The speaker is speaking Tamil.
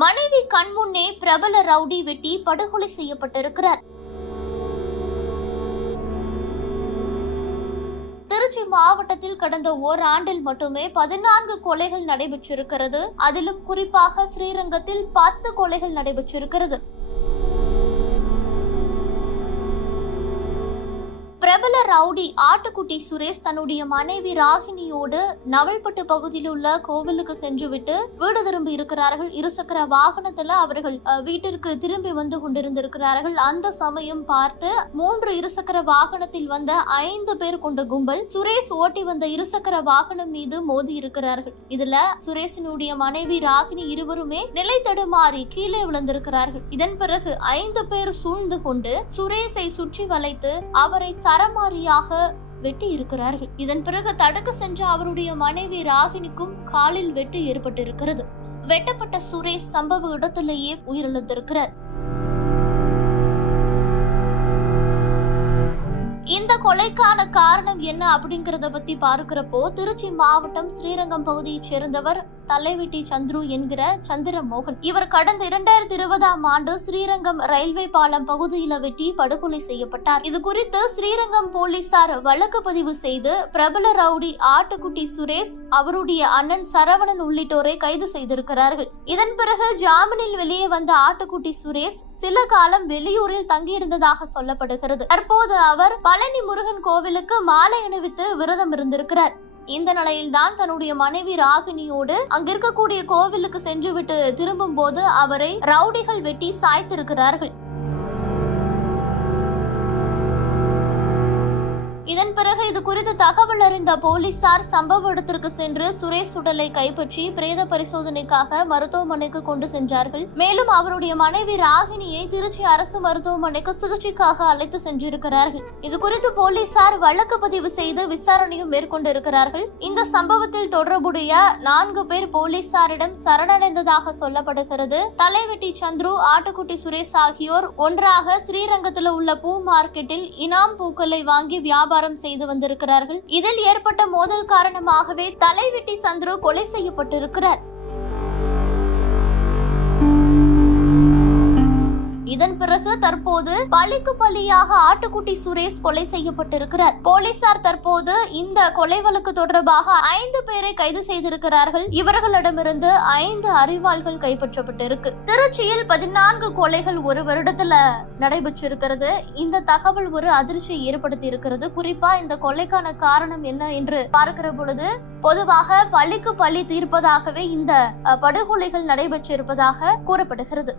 மனைவி கண்முன்னே பிரபல ரவுடி வெட்டி படுகொலை செய்யப்பட்டிருக்கிறார். திருச்சி மாவட்டத்தில் கடந்த ஓராண்டில் மட்டுமே பதினான்கு கொலைகள் நடைபெற்றிருக்கிறது. அதிலும் குறிப்பாக ஸ்ரீரங்கத்தில் பத்து கொலைகள் நடைபெற்றிருக்கிறது. பிரபல ரவுடி ஆட்டுக்குட்டி சுரேஷ் தன்னுடைய மனைவி ராகினியோடு நவல்பட்டு பகுதியில் உள்ள கோவிலுக்கு சென்றுவிட்டு வீடு திரும்பி இருக்கிறார்கள். இருசக்கர வாகனத்துல அவர்கள் வீட்டிற்கு திரும்பி வந்து கொண்டிருந்திருக்கிறார்கள். அந்த சமயம் பார்த்து மூன்று இருசக்கர வாகனத்தில் வந்த ஐந்து பேர் கொண்ட கும்பல் சுரேஷ் ஓட்டி வந்த இருசக்கர வாகனம் மீது மோதி இருக்கிறார்கள். இதுல சுரேஷினுடைய மனைவி ராகினி இருவருமே நிலை தடுமாறி கீழே விழுந்திருக்கிறார்கள். இதன் பிறகு ஐந்து பேர் சூழ்ந்து கொண்டு சுரேஷை சுற்றி வளைத்து அவரை சரமா சரமாரியாக வெட்டி இருக்கிறார்கள். இதன் பிறகு தடுக்க சென்ற அவருடைய மனைவி ராகினிக்கும் காலில் வெட்டு ஏற்பட்டிருக்கிறது. வெட்டப்பட்ட சுரேஷ் சம்பவ இடத்திலேயே உயிரிழந்திருக்கிறார். இந்த கொலைக்கான காரணம் என்ன அப்படிங்கறத பத்தி பார்க்கிறப்போ திருச்சி மாவட்டம் ஸ்ரீரங்கம் பகுதியைச் சேர்ந்தவர் தலைவிட்டி சந்துரு என்கிற சந்திரமோகன். இவர் கடந்த இரண்டாயிரத்தி இருபதாம் ஆண்டு ஸ்ரீரங்கம் ரயில்வே பாலம் பகுதியில வெட்டி படுகொலை செய்யப்பட்டார். இது குறித்து ஸ்ரீரங்கம் போலீசார் வழக்கு பதிவு செய்து பிரபல ரவுடி ஆட்டுக்குட்டி சுரேஷ் அவருடைய அண்ணன் சரவணன் உள்ளிட்டோரை கைது செய்திருக்கிறார்கள். இதன் பிறகு ஜாமீனில் வெளியே வந்த ஆட்டுக்குட்டி சுரேஷ் சில காலம் வெளியூரில் தங்கியிருந்ததாக சொல்லப்படுகிறது. தற்போது அவர் பழனி முருகன் கோவிலுக்கு மாலை அணிவித்து விரதம் இருந்திருக்கிறார். இந்த நிலையில்தான் தன்னுடைய மனைவி ராகினியோடு அங்கிருக்கக்கூடிய கோவிலுக்கு சென்றுவிட்டு திரும்பும் போது அவரை ரவுடிகள் வெட்டி சாய்த்திருக்கிறார்கள். பிறகு இது குறித்து தகவல் அறிந்த போலீசார் சம்பவ இடத்திற்கு சென்று சுரேஷ் உடலை கைப்பற்றி பிரேத பரிசோதனைக்காக மருத்துவமனைக்கு கொண்டு சென்றார்கள். மேலும் அவருடைய மனைவி ராகினியை திருச்சி அரசு மருத்துவமனைக்கு சிகிச்சைக்காக அழைத்து சென்றிருக்கிறார்கள். இது குறித்து போலீசார் வழக்கு பதிவு செய்து விசாரணையும் மேற்கொண்டிருக்கிறார்கள். இந்த சம்பவத்தில் தொடர்புடைய நான்கு பேர் போலீசாரிடம் சரணடைந்ததாக சொல்லப்படுகிறது. தலைவெட்டி சந்துரு ஆட்டுக்குட்டி சுரேஷ் ஆகியோர் ஒன்றாக ஸ்ரீரங்கத்தில் உள்ள பூ மார்க்கெட்டில் இனாம் பூக்களை வாங்கி வியாபாரம் செய்து வந்திருக்கிறார்கள். இதில் ஏற்பட்ட மோதல் காரணமாகவே தலைவெட்டி சந்துரு கொலை செய்யப்பட்டிருக்கிறார். இதன் பிறகு தற்போது பழிக்கு பலியாக ஆட்டுக்குட்டி சுரேஷ் கொலை செய்யப்பட்டிருக்கிறார். போலீசார் தற்போது இந்த கொலை வழக்கு தொடர்பாக ஐந்து பேரை கைது செய்திருக்கிறார்கள். இவர்களிடமிருந்து ஐந்து அறிவாள்கள் கைப்பற்றப்பட்டிருக்கு. திருச்சியில் பதினான்கு கொலைகள் ஒரு வருடத்துல நடைபெற்றிருக்கிறது. இந்த தகவல் ஒரு அதிர்ச்சியை ஏற்படுத்தி இருக்கிறது குறிப்பா இந்த கொலைக்கான காரணம் என்ன என்று பார்க்கிற பொழுது பொதுவாக பழிக்கு பழி தீர்ப்பதாகவே இந்த படுகொலைகள் நடைபெற்றிருப்பதாக கூறப்படுகிறது.